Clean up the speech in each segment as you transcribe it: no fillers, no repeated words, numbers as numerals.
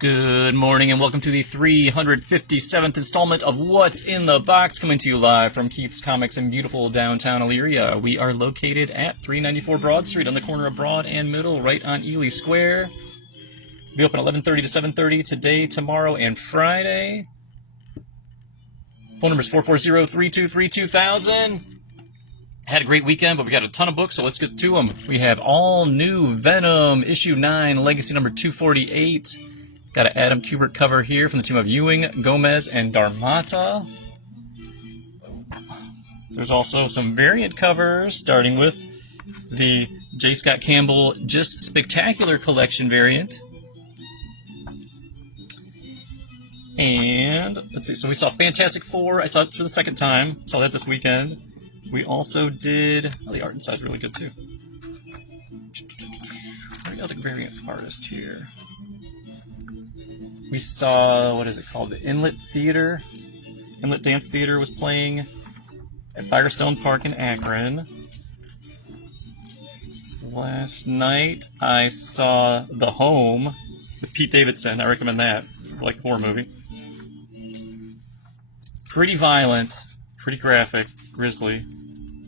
Good morning and welcome to the 357th installment of What's in the Box, coming to you live from Keith's Comics in beautiful downtown Elyria. We are located at 394 Broad Street on the corner of Broad and Middle, right on Ely Square. We'll be open 11:30 to 7:30 today, tomorrow, and Friday. Phone number is 440-323-2000. Had a great weekend, but we got a ton of books, so let's get to them. We have all new Venom, issue 9, legacy number 248. Got an Adam Kubert cover here from the team of Ewing, Gomez, and Darmata. There's also some variant covers, starting with the J. Scott Campbell Just Spectacular Collection variant. And, let's see, so we saw Fantastic Four. I saw it for the second time. Saw that this weekend. We also did, oh, the art inside is really good too. Any other variant artist here? We saw, what is it called? The Inlet Theater. Inlet Dance Theater was playing at Firestone Park in Akron. Last night I saw The Home with Pete Davidson. I recommend that. Like a horror movie. Pretty violent, pretty graphic, grisly.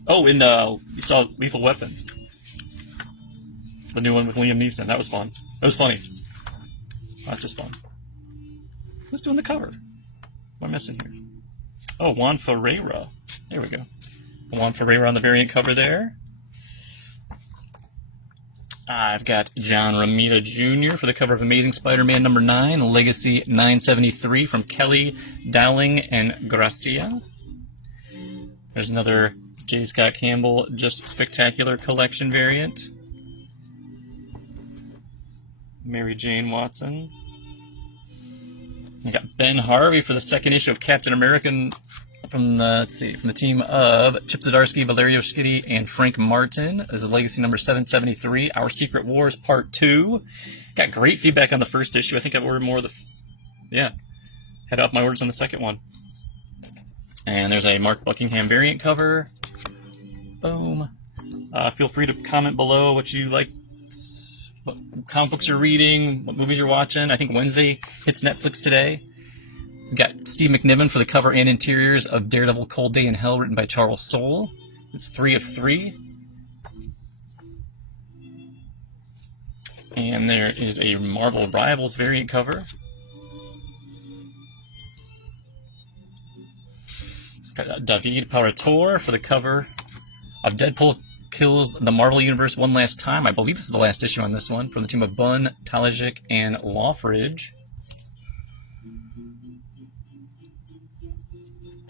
Oh, and you saw Lethal Weapon. The new one with Liam Neeson. That was fun. That was funny. Not just fun. Who's doing the cover? What am I missing here? Oh, Juan Ferreira. There we go. Juan Ferreira on the variant cover there. I've got John Romita Jr. for the cover of Amazing Spider-Man number 9, Legacy 973 from Kelly Dowling and Gracia. There's another J. Scott Campbell Just Spectacular Collection variant. Mary Jane Watson. We got Ben Harvey for the second issue of Captain America from the team of Chip Zdarsky, Valerio Schiti, and Frank Martin as a Legacy number 773, Our Secret Wars Part 2. Got great feedback on the first issue. I think I've ordered more of had up my orders on the second one. And there's a Mark Buckingham variant cover. Boom. Feel free to comment below what you like, what comic books you're reading, what movies you're watching. I think Wednesday hits Netflix today. We got Steve McNiven for the cover and interiors of Daredevil Cold Day in Hell, written by Charles Soule. It's 3 of 3. And there is a Marvel Rivals variant cover. Got David Parator for the cover of Deadpool Kills the Marvel Universe One Last Time. I believe this is the last issue on this one, from the team of Bunn, Talajic, and Lawfridge.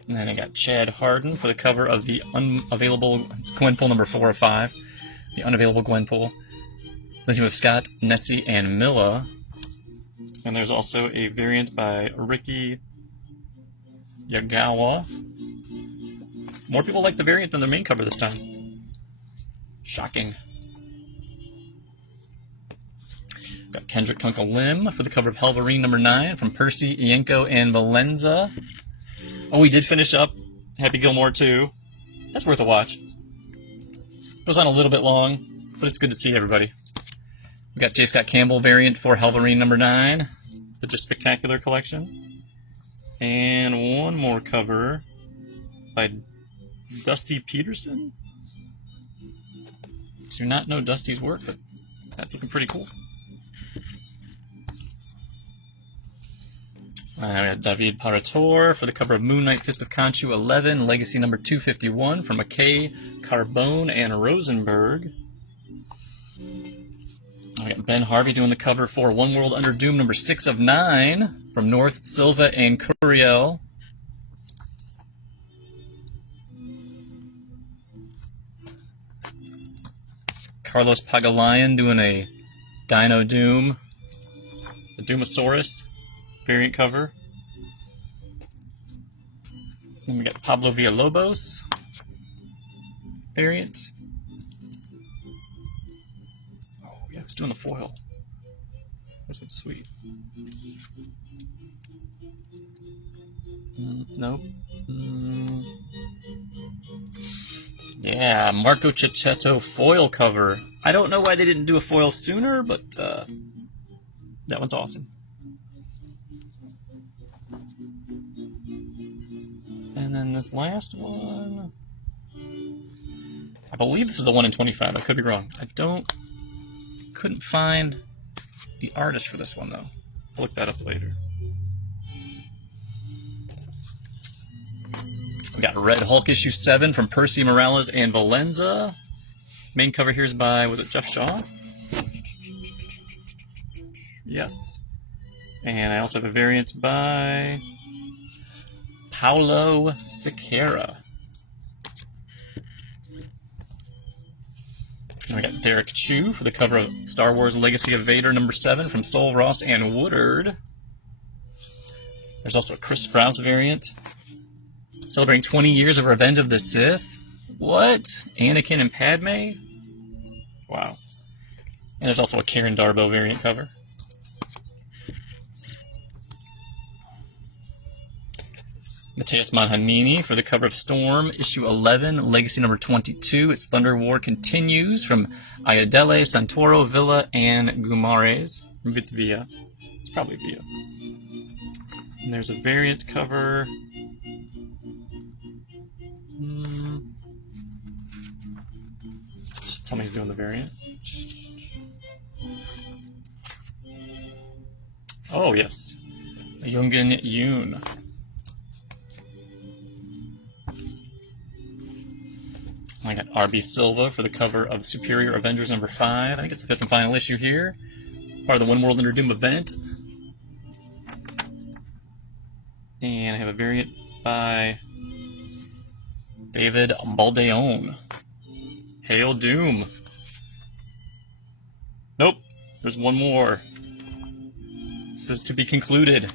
And then I got Chad Hardin for the cover of the unavailable, it's Gwenpool number 4 of 5, the unavailable Gwenpool. The team of Scott, Nessie, and Milla. And there's also a variant by Ricky Yagawa. More people like the variant than the main cover this time. Shocking. Got Kendrick Kunkel Lim for the cover of Helverine number 9 from Percy, Ienco, and Valenza. Oh, we did finish up Happy Gilmore 2. That's worth a watch. It was on a little bit long, but it's good to see everybody. We got J. Scott Campbell variant for Helverine number 9, the Just Spectacular collection. And one more cover by Dusty Peterson. Do not know Dusty's work, but that's looking pretty cool. I got David Parator for the cover of Moon Knight Fist of Khonshu 11, Legacy number 251 from McKay, Carbone, and Rosenberg. I got Ben Harvey doing the cover for One World Under Doom number 6 of 9 from North, Silva, and Curiel. Carlos Pagulayan doing a Dino Doom, the Doomosaurus variant cover. Then we got Pablo Villalobos variant. Oh yeah, he's doing the foil. This looks sweet. Nope. Yeah, Marco Cicchetto foil cover. I don't know why they didn't do a foil sooner, but that one's awesome. And then this last one, I believe this is the one in 25. I could be wrong. Couldn't find the artist for this one, though. I'll look that up later. We got Red Hulk issue 7 from Percy Morales and Valenza. Main cover here is by, was it Jeff Shaw? Yes. And I also have a variant by Paulo Siqueira. And we got Derek Chu for the cover of Star Wars Legacy of Vader #7 from Sol Ross and Woodard. There's also a Chris Sprouse variant. Celebrating 20 years of Revenge of the Sith. What? Anakin and Padme? Wow. And there's also a Karen Darbo variant cover. Mateus Manhanini for the cover of Storm, issue 11, Legacy #22. Its Thunder War continues from Ayadele, Santoro, Villa, and Gumares. Maybe it's Villa. It's probably Villa. And there's a variant cover. Just tell me who's doing the variant. Oh, yes. Jungen Yoon. I got R.B. Silva for the cover of Superior Avengers #5. I think it's the 5th and final issue here. Part of the One World Under Doom event. And I have a variant by David Baldeón. Hail Doom. Nope. There's one more. This is to be concluded.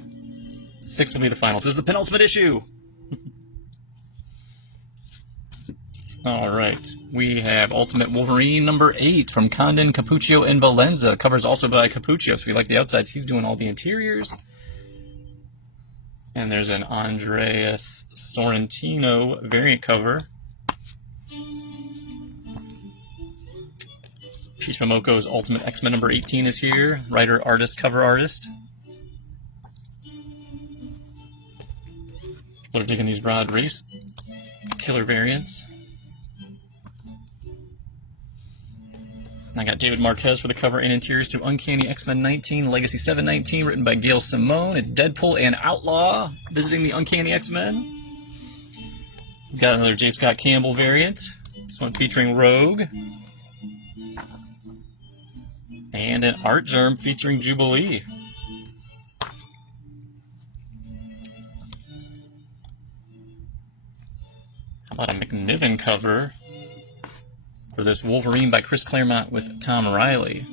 6 will be the final. This is the penultimate issue. Alright, we have Ultimate Wolverine #8 from Condon, Cappuccio, and Valenza. Covers also by Cappuccio, so if you like the outsides, he's doing all the interiors. And there's an Andreas Sorrentino variant cover. Peach Momoko's Ultimate X-Men #18 is here. Writer, artist, cover artist. People are digging these Rod Race killer variants. I got David Marquez for the cover and interiors to Uncanny X-Men 19, Legacy 719, written by Gail Simone. It's Deadpool and Outlaw visiting the Uncanny X-Men. Got another J. Scott Campbell variant. This one featuring Rogue. And an Art Germ featuring Jubilee. How about a McNiven cover for this Wolverine by Chris Claremont with Tom Riley?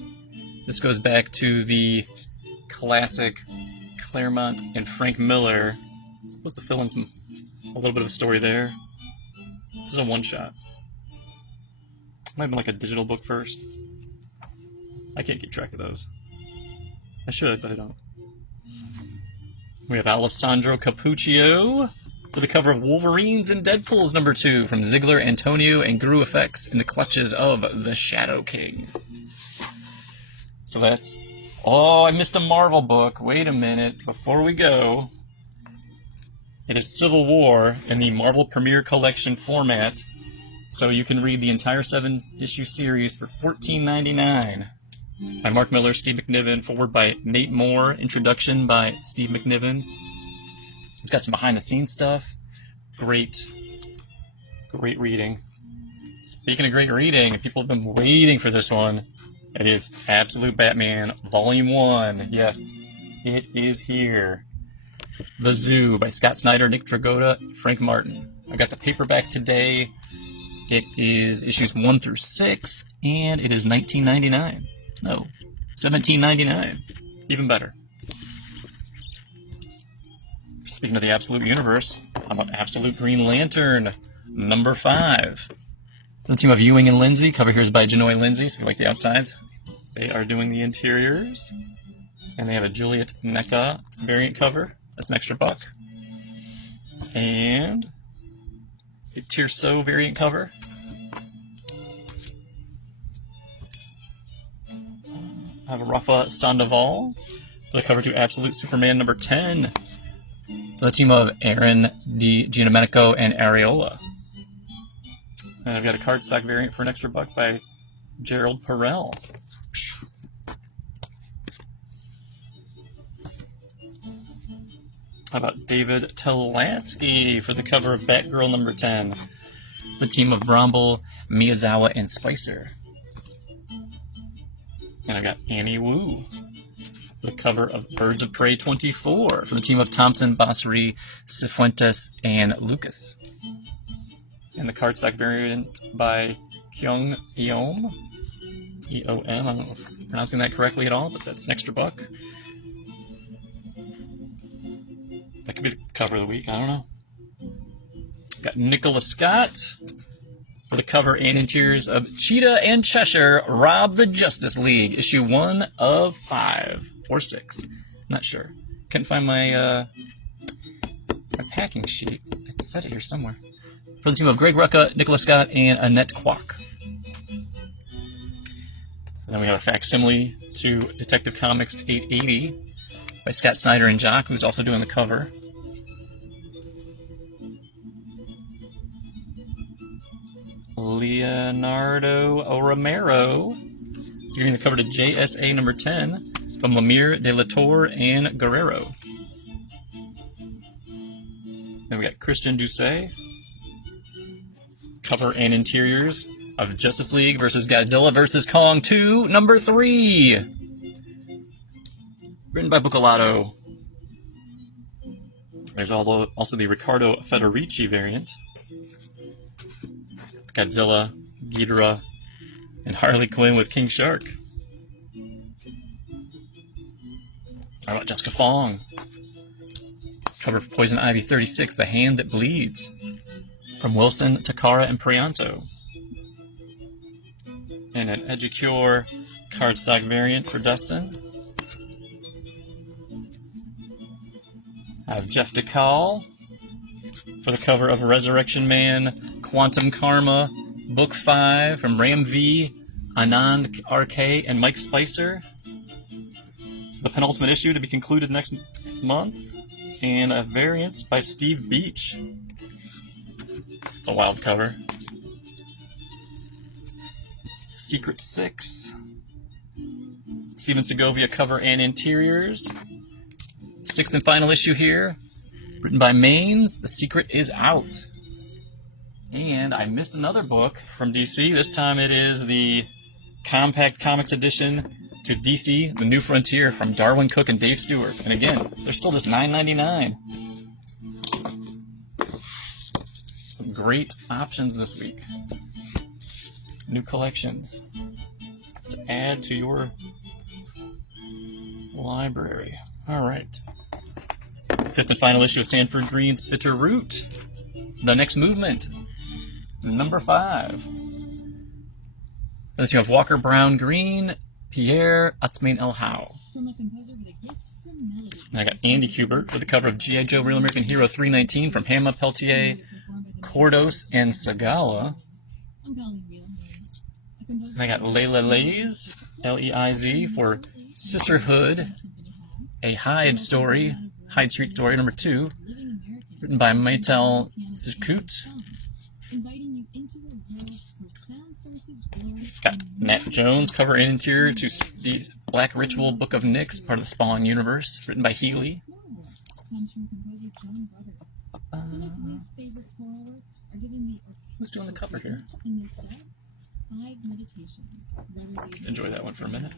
This goes back to the classic Claremont and Frank Miller. It's supposed to fill in a little bit of a story there. This is a one-shot. Might have been like a digital book first. I can't keep track of those. I should, but I don't. We have Alessandro Cappuccio for the cover of Wolverines and Deadpools #2 from Ziegler, Antonio, and Guru Effects in the clutches of the Shadow King. So that's... Oh, I missed a Marvel book. Wait a minute. Before we go, it is Civil War in the Marvel Premiere Collection format, so you can read the entire 7-issue series for $14.99. By Mark Miller, Steve McNiven, forward by Nate Moore, introduction by Steve McNiven. It's got some behind-the-scenes stuff. Great reading. Speaking of great reading, people have been waiting for this one. It is Absolute Batman, Volume 1. Yes, it is here. The Zoo by Scott Snyder, Nick Dragotta, Frank Martin. I got the paperback today. It is issues 1 through 6, and it is $19.99. No, $17.99. Even better. Speaking of the Absolute Universe, how about Absolute Green Lantern #5? The team of Ewing and Lindsay. Cover here is by Janoy Lindsay, so if you like the outsides. They are doing the interiors. And they have a Juliet NECA variant cover. That's an extra $1. And a Tirso variant cover. I have a Rafa Sandoval for the cover to Absolute Superman #10. For the team of Aaron Di Giandomenico and Areola. And I've got a cardstock variant for an extra buck by Gerald Perrell. How about David Telasky for the cover of Batgirl number 10? The team of Bromble, Miyazawa, and Spicer. And I got Annie Wu for the cover of Birds of Prey 24 for the team of Thompson, Basri, Cifuentes, and Lucas. And the cardstock variant by Kyung Eom. E-O-M. I don't know if I'm pronouncing that correctly at all, but that's an extra buck. That could be the cover of the week. I don't know. Got Nicola Scott for the cover and interiors of Cheetah and Cheshire Rob the Justice League, issue 1 of 5 or 6. Not sure. Couldn't find my packing sheet. It said it here somewhere. For the team of Greg Rucka, Nicola Scott, and Annette Kwok. And then we have a facsimile to Detective Comics 880 by Scott Snyder and Jock, who's also doing the cover. Leonardo Romero is giving the cover to JSA number 10 from Lemire, De La Torre, and Guerrero. Then we got Christian Doucet, cover and interiors of Justice League versus Godzilla versus Kong 2, number 3. Written by Bucalato. There's also the Riccardo Federici variant. Godzilla, Ghidorah, and Harley Quinn with King Shark. How about Jessica Fong? Cover for Poison Ivy 36, The Hand That Bleeds. From Wilson, Takara, and Prianto. And an Educure cardstock variant for Dustin. I have Jeff DeCall for the cover of Resurrection Man, Quantum Karma, Book 5 from Ram V, Anand RK, and Mike Spicer. It's the penultimate issue to be concluded next month. And a variant by Steve Beach. It's a wild cover. Secret 6. Steven Segovia cover and interiors. 6th and final issue here. Written by Maines. The Secret is Out. And I missed another book from DC. This time it is the Compact Comics edition to DC, The New Frontier from Darwin Cook and Dave Stewart. And again, they're still just $9.99. Some great options this week. New collections to add to your library. All right. 5th and final issue of Sanford Green's Bitter Root. The Next Movement. Number 5. Then you have Walker Brown Green, Pierre Atzmain El How. I got Andy Kubert for the cover of G.I. Joe Real American Hero 319 from Hama, Peltier, Cordos, and Sagala. And I got Layla Leiz, L-E-I-Z, for Sisterhood, a Hyde story, Hyde Street story number 2, written by Maitel Zikut. Got Nat Jones, cover and interior to the Black Ritual Book of Nyx, part of the Spawn universe, written by Healy. Who's doing the cover here? Enjoy that one for a minute.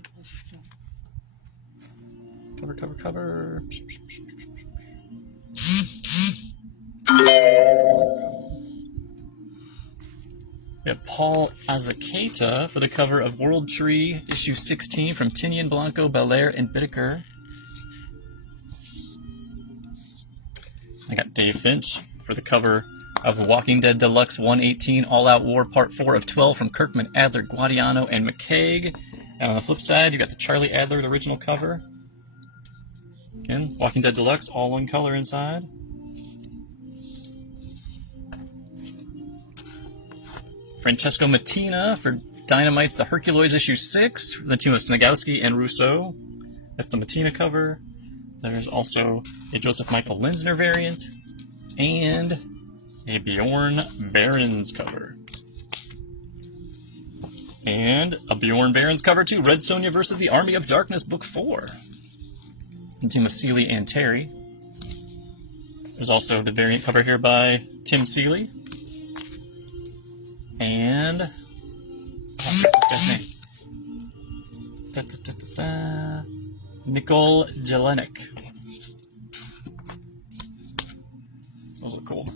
Cover. We have Paul Azaceta for the cover of World Tree, issue 16 from Tinian, Blanco, Belair, and Bittaker. I got Dave Finch for the cover of Walking Dead Deluxe 118 All Out War Part 4 of 12 from Kirkman, Adler, Guadiano, and McCaig. And on the flip side, you got the Charlie Adler original cover. Again, Walking Dead Deluxe, all one color inside. Francesco Mattina for Dynamite's The Herculoids issue 6 from the team of Snagowski and Rousseau. That's the Mattina cover. There's also a Joseph Michael Linsner variant and a Bjorn Barons cover. And a Bjorn Barons cover too. Red Sonja versus the Army of Darkness, Book 4. The team of Seeley and Terry. There's also the variant cover here by Tim Seeley. And what's his name? Nicole Jelinek. Those look cool.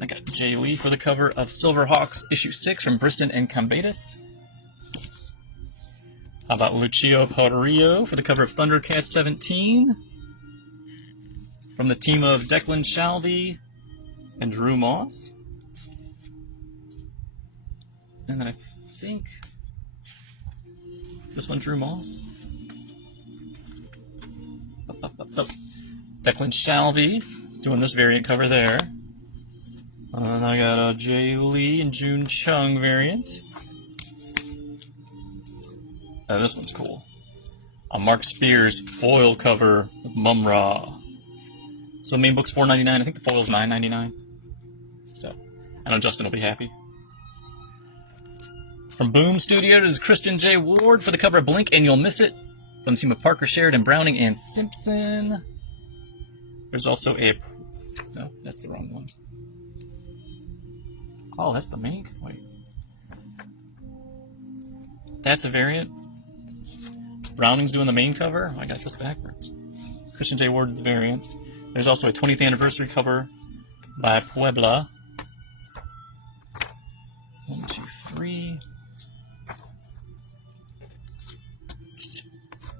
I got Jay Lee for the cover of Silverhawks issue 6 from Brisson and Combatus. How about Lucio Porrillo for the cover of Thundercats 17 from the team of Declan Shalvey and Drew Moss. And then I think, is this one Drew Moss? Declan Shalvey is doing this variant cover there. And I got a Jay Lee and June Chung variant. This one's cool. A Mark Spears foil cover with Mum-Ra. So the main book's $4.99. I think the foil's $9.99. So I know Justin will be happy. From Boom Studios is Christian J. Ward for the cover of Blink and You'll Miss It. From the team of Parker, Sheridan, Browning, and Simpson. There's also a... No, that's the wrong one. Oh, that's the main... Wait. That's a variant. Browning's doing the main cover. Oh, I got this backwards. Christian J. Ward, the variant. There's also a 20th anniversary cover by Puebla. 1, 2, 3.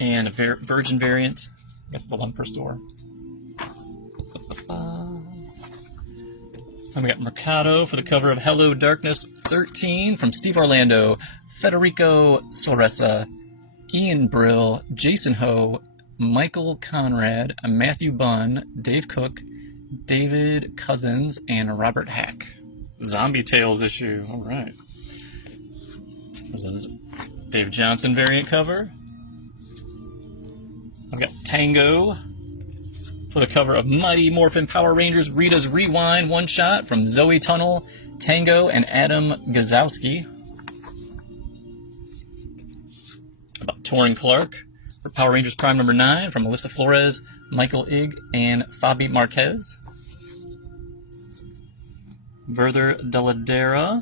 And a Virgin variant. That's the one per store. And we got Mercado for the cover of Hello Darkness 13 from Steve Orlando, Federico Soressa, Ian Brill, Jason Ho, Michael Conrad, Matthew Bunn, Dave Cook, David Cousins, and Robert Hack. Zombie Tales issue. All right. This is Dave Johnson variant cover. I've got Tango for the cover of Mighty Morphin Power Rangers Rita's Rewind one-shot from Zoe Tunnel, Tango, and Adam Gazowski. About Torrin Clark for Power Rangers Prime number 9 from Melissa Flores, Michael Ig, and Fabi Marquez. Werther Deladera.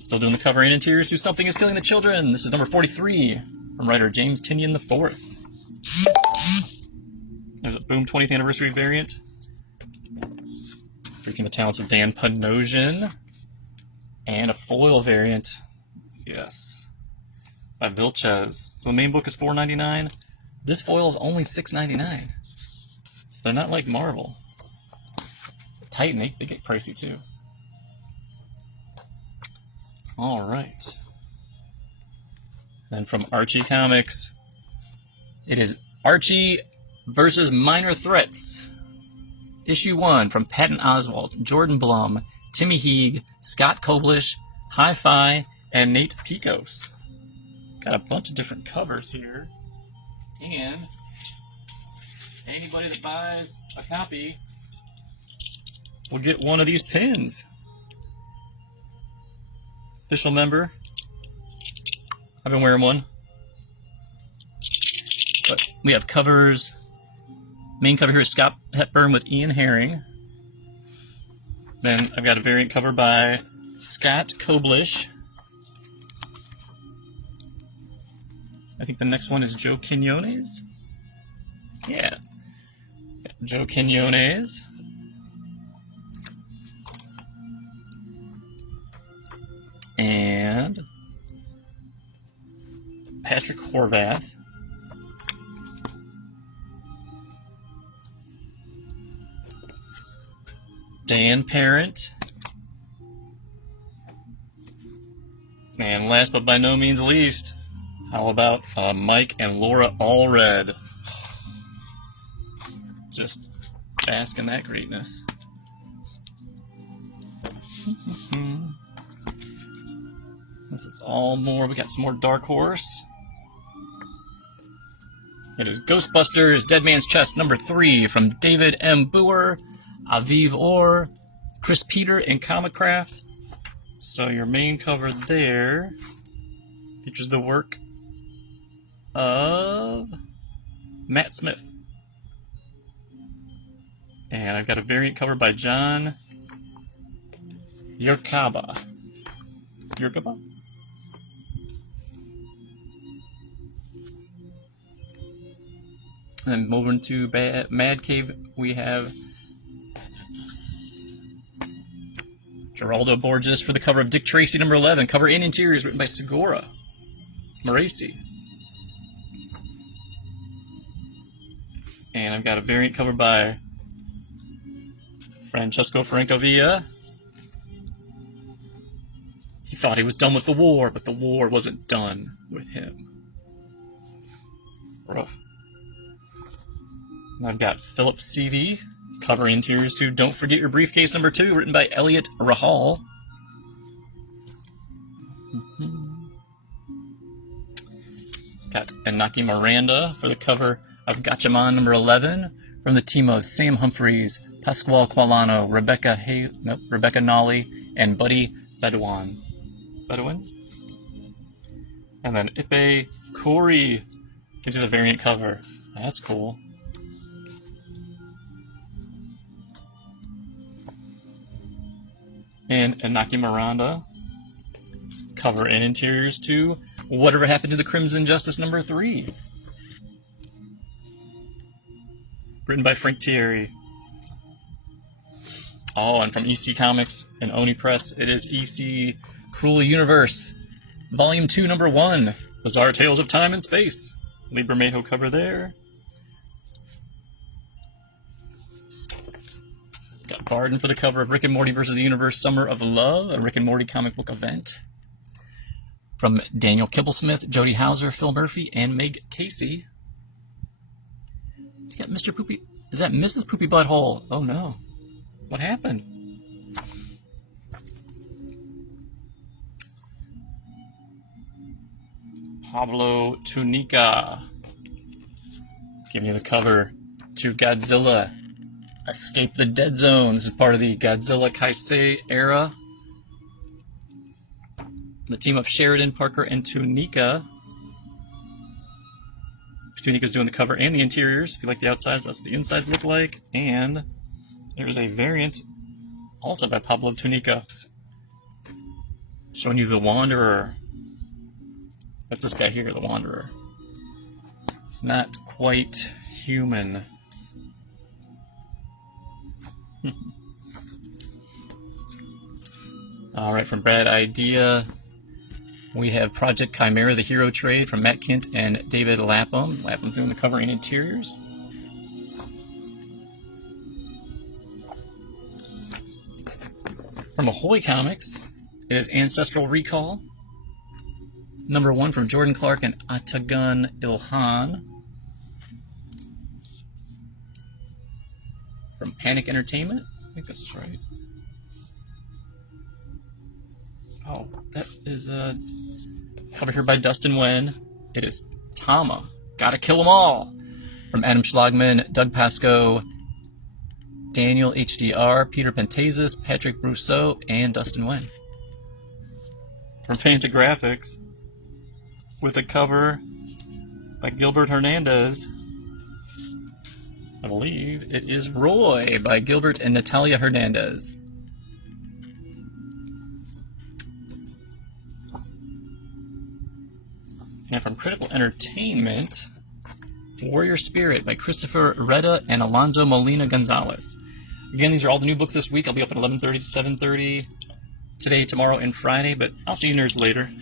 Still doing the cover and interiors. Do Something is Killing the Children. This is number 43 from writer James Tynion IV. There's a Boom 20th anniversary variant. Freaking the talents of Dan Panosian. And a foil variant. Yes. By Vilches. So the main book is $4.99. This foil is only $6.99. So they're not like Marvel. Titan, they get pricey too. Alright. Then from Archie Comics, it is Archie versus Minor Threats. Issue 1 from Patton Oswalt, Jordan Blum, Timmy Heeg, Scott Koblish, Hi-Fi, and Nate Picos. Got a bunch of different covers here. And anybody that buys a copy will get one of these pins. Official member. I've been wearing one. But we have covers. Main cover here is Scott Hepburn with Ian Herring. Then I've got a variant cover by Scott Koblish. I think the next one is Joe Quinones. Yeah. Joe Quinones. And Patrick Horvath. Dan Parent. And last but by no means least, how about Mike and Laura Allred? Just bask in that greatness. This is all more. We got some more Dark Horse. It is Ghostbusters Dead Man's Chest number 3 from David M. Booher, Aviv Orr, Chris Peter, and Comicraft. So your main cover there features the work of Matt Smith. And I've got a variant cover by John Yerkaba. Yerkaba? And moving to Mad Cave, we have Geraldo Borges for the cover of Dick Tracy number 11. Cover and interiors written by Segura Moresi. And I've got a variant cover by Francesco Francavilla. He thought he was done with the war, but the war wasn't done with him. Rough. And I've got Philip C.V. cover interiors to Don't Forget Your Briefcase number 2, written by Elliot Rahal. Got Inaki Miranda for the cover of Gatchaman number 11 from the team of Sam Humphries, Pasquale Qualano, Rebecca Nolly, and Buddy Bedouin. And then Ipe Corey gives you the variant cover. That's cool. And Inaki Miranda cover and interiors to Whatever Happened to the Crimson Justice number 3. Written by Frank Thierry. Oh, and from EC Comics and Oni Press, it is EC Cruel Universe, Volume 2, number 1, Bizarre Tales of Time and Space. Lee Bermejo cover there. Got Barden for the cover of Rick and Morty vs. the Universe, Summer of Love, a Rick and Morty comic book event. From Daniel Kibblesmith, Jody Hauser, Phil Murphy, and Meg Casey. You got Mr. Poopy. Is that Mrs. Poopy Butthole? Oh no. What happened? Pablo Tunica. Giving you the cover to Godzilla Escape the Dead Zone. This is part of the Godzilla Kaisei era. The team of Sheridan, Parker, and Tunica. Tunica's doing the cover and the interiors. If you like the outsides, that's what the insides look like. And there's a variant also by Pablo Tunica showing you the Wanderer. That's this guy here, the Wanderer. It's not quite human. Alright, from Brad Idea, we have Project Chimera, the Hero Trade from Matt Kint and David Lapham. Lapham's doing the cover and interiors. From Ahoy Comics, it is Ancestral Recall, number 1 from Jordan Clark and Atagun Ilhan. From Panic Entertainment, I think this is right. Oh, that is a cover here by Dustin Wen. It is Tama, Gotta Kill 'Em All, from Adam Schlagman, Doug Pascoe, Daniel HDR, Peter Pentazis, Patrick Brousseau, and Dustin Wen. From Fantagraphics, with a cover by Gilbert Hernandez. I believe it is Roy by Gilbert and Natalia Hernandez. And from Critical Entertainment, Warrior Spirit by Christopher Reda and Alonzo Molina Gonzalez. Again, these are all the new books this week. I'll be up at 11:30 to 7:30 today, tomorrow, and Friday, but I'll see you nerds later.